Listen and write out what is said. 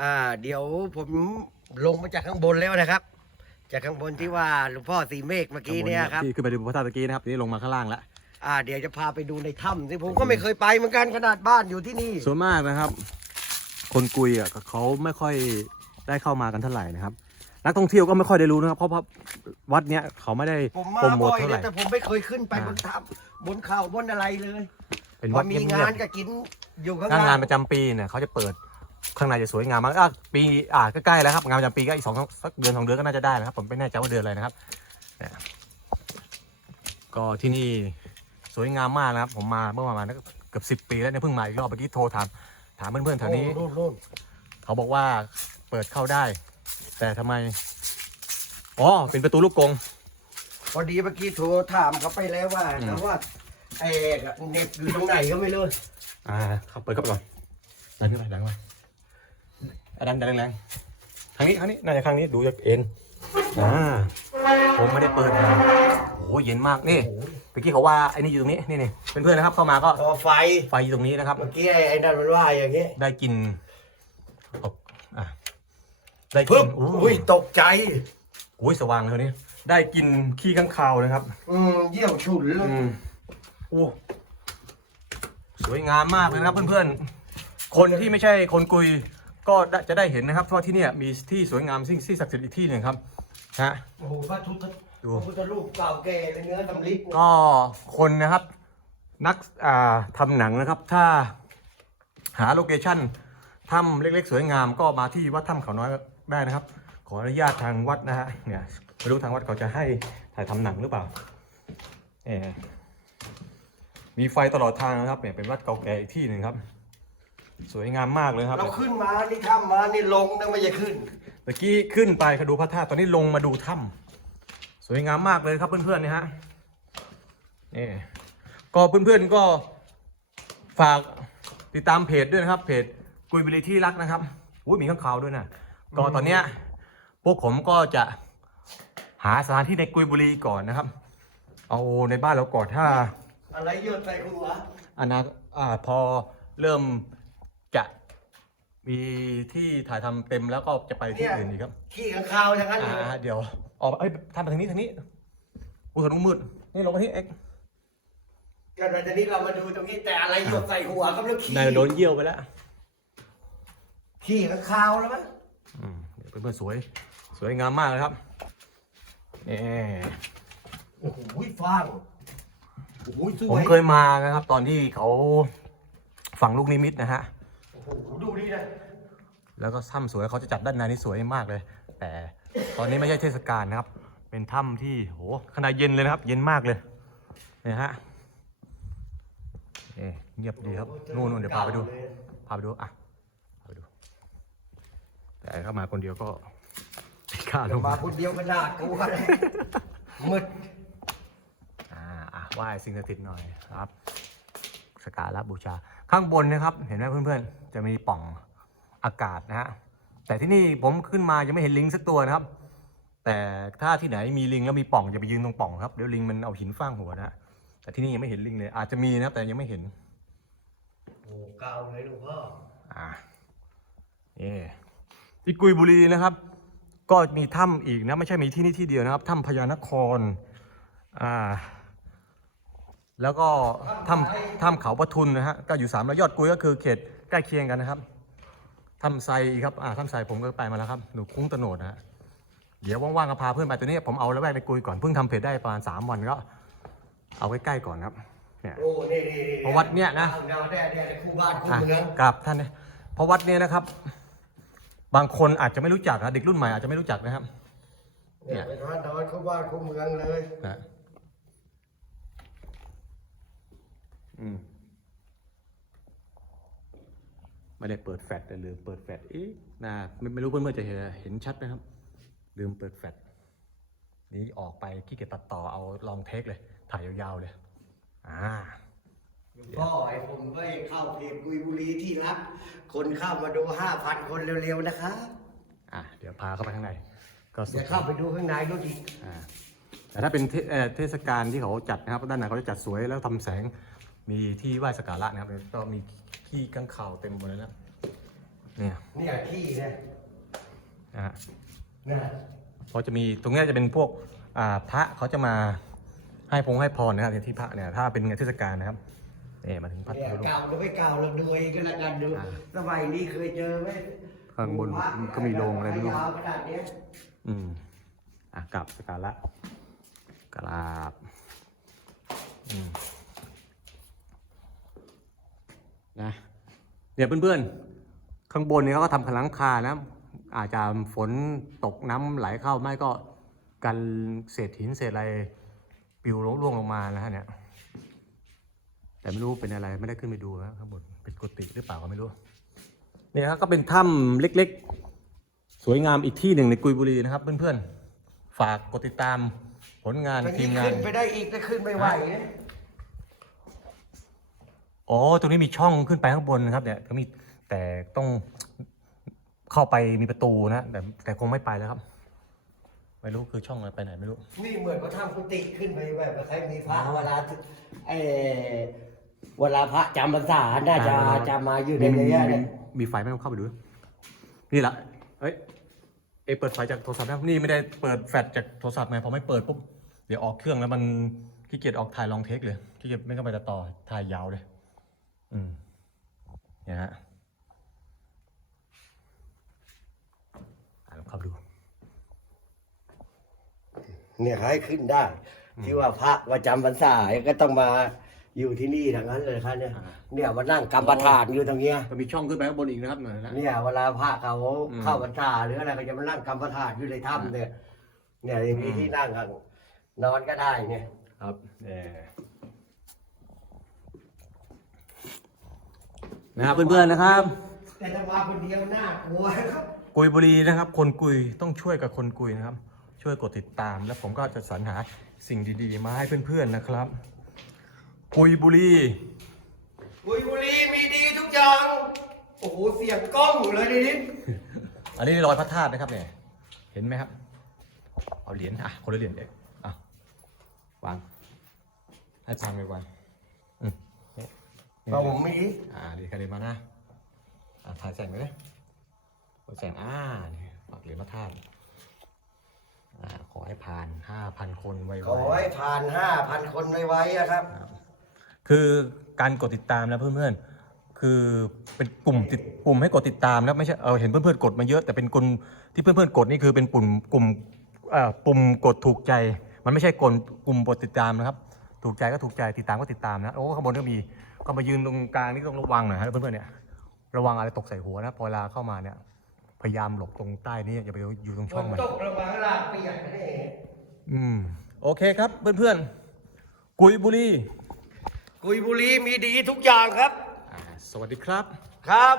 อ่าเดี๋ยวผมลงมาจากข้างบนแล้วนะครับ จากข้างบนที่ว่าหลวงพ่อสีเมฆเมื่อกี้เนี่ยครับที่ขึ้นไปดูพระธาตุตะกี้นะครับทีนี้ลงมาข้างล่างแล้วอ่าเดี๋ยวจะพาไปดูในถ้ำที่ผมก็ไม่เคยไปเหมือนกันขนาดบ้านอยู่ที่นี่ส่วนมากนะครับ คนกุยอะเขาไม่ค่อยได้เข้ามากันเท่าไหร่นะครับนักท่องเที่ยวก็ไม่ค่อยได้รู้นะครับ เพราะว่าวัดเนี้ยเขาไม่ได้ผมมาโปรโมทบ่อยเท่าเลไหยร่แต่ผมไม่เคยขึ้นไปอ่าบนถ้ำบนเขาบนอะไรเลยเป็นพวัอดมีเงีงายนบก็กินอยู่ข้างๆงานงาล่านงประจำปีเนี่ยเขาจะเปิด ข้างในจะสวยงามมากอะปีอ่าใกล้ๆแล้วครับงานประจำปีก็อีกสองสักเดือนสองเดือนก็น่าจะได้นะครับผมไม่แน่ใจว่าเดือนอะไรนะครับเนี่ยก็ที่นี่สวยงามมากนะครับ ผมมาเมื่อประมาณเกือบสิบปีแล้วเนี่ยเพิ่งมาอีกรอบเมื่อกี้โทรถามถามเพื่อนๆแถวนี้โอ้โน่นเขาบอกว่าเปิดเข้าได้ แต่ทำไมอ๋อเป็นประตูลูกกรงๆพอดีเมื่อกี้โทรถามเขาไปแล้วว่าอืมแต่ว่าไอ้เอกอะเหน็บอยู่ตรงไหนก็ไม่รู้อ่าเขาเปิดเข้าไปก่อนดันขึ้นไปดันขึ้นไปอะ ดันดันแรงๆทางนี้ทางนี้น่าจะทางนี้ดูจากเอ็นอ่าผมไม่ได้เปิดนะโอ้โหเย็นมากนี่เมื่อกี้เขาว่าไอ้นี่อยู่ตรงนี้นี่นี่เพื่อนๆนะครับเข้ามาก็พอไฟไฟอยู่ตรงนี้นะครับ เมื่อกี้ไอ้ไอ้นั่นมันว่าอย่างงี้ได้กินอะได้กิปึ๊บนอู้อุ้ยตกใจอุ้ยสว่างเลยนี้ได้กินขี้ข้างคาวนะครับ อืมเยี่ยวฉุนเลยอืมโอ้สวยงามมากเลยนะครับเพื่อนๆคนที่ไม่ใช่คนกุย ก็ได้จะได้เห็นนะครับเพราะว่าที่เนี่ยมีที่สวยงามสิ่งที่ศักดิ์สิทธิ์อีกที่หนึ่งครับฮะโอ้โหพระพุทธดูพระพุทธรูปเก่าแก่เลยเนื้อสำลิดก็คนนะครับนักอ่าทำหนังนะครับ ถ้าหาโลเคชั่นถ้ำเล็กๆ สวยงามก็มาที่วัดถ้ำเขาน้อยได้นะครับ ขออนุญาตทางวัดนะฮะเนี่ยไม่รู้ทางวัดเขาจะให้ถ่ายทำหนังหรือเปล่าเออมีไฟตลอดทางนะครับเนี่ยเป็นวัดเก่าแก่อีกที่หนึ่งครับ สวยงามมากเลยครับเราขึ้นมานี่ถ้ำมานี่ลงนะไม่ใช่ขึ้นเมื่อกี้ขึ้นไปคดูพระธาตุตอนนี้ลงมาดูถ้ำสวยงามมากเลยครับเพื่อนๆเนี่ยฮะนี่ก็เพื่อนๆก็ฝากติดตามเพจด้วยนะครับ เพจกุยบิลิที่รักนะครับอุ้ยมีข้างข่าวด้วยนะก็ตอนเนี้ยพวกผมก็จะหาสถานที่ในกุยบุรีก่อนนะครับ เอาในบ้านเราก่อนถ้า อะไรเยอะใส่หัวอนาอ่าพอเริ่มจะ มีที่ถ่ายทำเต็มแล้วก็จะไปที่อื่นอีกครับ ขี้ข้างคาวอย่างนั้นอ่าเลยเดี๋ยวออกมาเอ้ยทำมาทางนี้ทางนี้อุ้ยถนนมืดนี่ลงมาที่เอ็กกันตอนนี้เรามาดูตรงนี้แต่อะไรหยดใส่หัวครับแล้วขี้นายโดนเยี่ยวไปแล้วขี้ข้างคาวแล้วมั้งอืมเดี๋ยวเพื่อนๆสวย สวยงามมากเลยครับนี่โอ้โหฟางโอ้โหสผมวยเคยมานะครับ ตอนที่เขาฝังลูกนิมิตนะฮะ โอ้โหดูนี่นะแล้วก็ถ้ำสวยเขาจะจัดด้านในนี่สวยมากเลย แต่ตอนนี้ไม่ใช่เทศกาลนะครับ เป็นถ้ำที่โหขนาดเย็นเลยนะครับ เย็นมากเลยเนี่ยฮะเอ๊ะเงียบดีครับนู่นนู่นเดี๋ยวพาไปดูพาไปดูอะพาไปดู แต่เข้ามาคนเดียวก็ไม่กล้าลงมามาคนเดียวก็น่ากลัวเลยมืดอ่าอะไหว้สิ่งศักดิ์สิทธิ์หน่อยครับ สกการะบูชา ข้างบนนะครับ เห็นไหมเพื่อนๆ จะมีปล่องอากาศนะฮะ แต่ที่นี่ผมขึ้นมายังไม่เห็นลิงสักตัวนะครับ แต่ถ้าที่ไหนมีลิงแล้วมีปล่องจะไปยืนตรงปล่องครับ เดี๋ยวลิงมันเอาหินฟาดหัวนะฮะแต่ที่นี่ยังไม่เห็นลิงเลย อาจจะมีนะครับแต่ยังไม่เห็น โอ้เก่าเลยหลวงพ่อ อ่านี่ที่กุยบุรีนะครับ ก็มีถ้ำอีกนะ ไม่ใช่มีที่นี่ที่เดียวนะครับ ถ้ำพญานคร อ่า แล้วก็ถ้ำถ้ำเขาปะทุนนะฮะก็อยู่สามระยอดกุยก็คือเขตใกล้เคียงกันนะครับถ้ำไซครับอ่าถ้ำไซผมก็ไปมาแล้วครับหนูคุ้งตะโนดนะฮะเดี๋ยวว่างๆก็พาเพื่อนไปตัวนี้ผมเอาแล้วแวกในกุยก่อนเพิ่งทำเพจได้ประมาณสามวันก็เอาใกล้ๆก่อนครับเนี่ยโอ้นี่นี่นี่เพราะวัดเนี่ยนะแนวแน่แน่คู่บ้านคู่อะเมืองกับท่านเนี่ยเพราะวัดเนี่ยนะครับ บางคนอาจจะไม่รู้จักนะเด็กรุ่นใหม่อาจจะไม่รู้จักนะครับเนี่ยเป็นวัดนอนคู่บ้านคู่เมืองเลยนะ อืมไม่ได้เปิดแฟลชแต่ลืมเปิดแฟลชอีกนะไม่ไม่รู้เพื่อนๆจะเห็นเห็นชัดไหมครับ ลืมเปิดแฟลชนี้ออกไปขี้เกียจตัดต่อเอาลองเทคเลย ถ่ายยาวๆเลย อ่าหลวงพ่อไอ้ผมก็เข้าเพจกุยบุรีที่รัก คนเข้ามาดูห้าพันคนเร็วๆนะครับอะเดี๋ยวพาเข้าไปข้างใน ก็สุเดี๋ยดวเข้าไปดูข้างในรถอีกอ่าแต่ถ้าเป็นเทเอ่อเทศกาลที่เขาจัดนะครับด้านในเขาจะจัดสวยแล้วทำแสง มีที่ไหว้สักการะนะครับก็มีขี้กังข่าวเต็มหมดเลยนะเนี่ยเนี่ยที่เนี่ยนะฮะเนี่ยเพราะจะมีตรงเนี้ยจะเป็นพวกอ่าพระเขาจะมาให้พงให้พรนะครับอย่างที่พระเนี่ยถ้าเป็นงานเทศกาลนะครับเนี่ยมาถึงพัทเนี่ยลุงเก่าหรือไม่เก่าเราดูเองก็แล้วกันดูอ่าสมัยนี้เคยเจอไหมข้างบนก็มีโรงอะไรไม่รู้ยาวขนาดเนี้ยอืมอะกลับสกการะกราบอืม นะเนี่ยเพื่อนๆ ข้างบนเนี่ยเขาก็ทำพลังคานะ อาจจะฝนตกน้ำไหลเข้าไม่ก็กันเศษหินเศษอะไรปลิวร่วงลงมานะฮะเนี่ย แต่ไม่รู้เป็นอะไรไม่ได้ขึ้นไปดูนะข้างบนเป็นกุฏิหรือเปล่าก็ไม่รู้เนี่ยครับก็เป็นถ้ำเล็กๆ สวยงามอีกที่หนึ่งในกุยบุรีนะครับ เพื่อนๆ ฝากกดติดตามผลงานมันทียิ่มงงาน ขึ้นไปได้อีกก็ขึ้นไม่ไหวนะ อ๋อ ตรงนี้มีช่องขึ้นไปข้างบนนะครับเนี่ยก็มีแต่ต้องเข้าไปมีประตูนะแต่แต่คงไม่ไปแล้วครับ ไม่รู้คือช่องอะไรไปไหนไม่รู้ นี่เหมือนเขาทำกุฏิขึ้นไปแบบว่าใครมีพระเวลาไอ้เวลาพระจำพรรษาน่าจะอ่า จะมาอยู่ในมีมีเนี้ยมีเนี่ยมีไฟไหมลองเข้าไปดู นี่แหละเอ้ยเอยเปิดไฟจากโทรศัพท์นะนี่ไม่ได้เปิดแฟลชจากโทรศัพท์ไงพอไม่เปิดปุ๊บเดี๋ยวออกเครื่องแล้วมันขี้เกียจออกถ่ายลองเทคเลยขี้เกียจไม่ต้องไปตัดต่อถ่ายยาวเลย อืมเนี่ยฮะอะลองเข้าไปดู เนี่ยให้ขึ้นได้ ที่ว่าพระว่าจำพรรษาก็ต้องมาอยู่ที่นี่ทั้งนั้นเลยครับเนี่ยอ่าเนี่ยมานั่งกรรมฐานอยู่ตรงเนี้ยก็มีช่องขึ้นไปข้างบนอีกนะครับหน่อยนะ เนี่ยเวลาพระเขาอืมเข้าพรรษาหรืออะไรก็จะมานั่งกรรมฐานอยู่ในถ้ำเนี่ยเนี่ยมีอืมที่นั่งครับนอนก็ได้เนี่ยครับเออนะครับเพื่อนๆนะครับ แต่ถ้ามาคนเดียวน่ากลัวครับกุยบุรีนะครับ คนกุยต้องช่วยกับคนกุยนะครับ ช่วยกดติดตาม แล้วผมก็จะสรรหาสิ่งดีๆ มาให้เพื่อนๆนะครับกุยบุรีกุยบุรีมีดีทุกอย่าง โอ้โหเสียงกล้องอยู่เลยดิดิอันนี้รอยพระธาตุนะครับเนี่ยเห็นไหมครับ เอาเหรียญอะคนละเหรียญเองอะวางให้พานไปวางอืมนี่นี่เอาผมมีอ่าดีกันเลยมานะอ่าถ่ายแสงไปเลยถ่ายแสงอ่านี่ฝากเหรียญพระธาตุ อ่าขอให้ผ่านห้าพันคนไวๆขอให้ผ่านห้าพันคนไว้ๆนะครับ คือการกดติดตามนะเพื่อนๆ คือเป็นกลุ่มติดกลุ่มให้กดติดตามนะไม่ใช่เออเห็นเพื่อนๆกดมาเยอะแต่เป็นกลุ่มที่เพื่อนๆกดนี่คือเป็นปุ่มกลุ่มเอ่อปุ่มกดถูกใจ มันไม่ใช่กลุ่มกลุ่มกดติดตามนะครับ ถูกใจก็ถูกใจติดตามก็ติดตามนะโอ้ข้างบนก็มีก็มายืนตรงกลางนี่ต้องระวังหน่อยนะเพื่อนๆเนี่ยระวังอะไรตกใส่หัวนะพอเวลาเข้ามาเนี่ย พยายามหลบตรงใต้นี่อย่าไปอยู่ตรงฝช่องนมัน ตกระวังลากเปียกนะเนี่ยอืม โอเคครับเพื่อนๆ กุยบุรีกุยบุรีมีดีทุกอย่างครับ อ่าสวัสดีครับ ครับ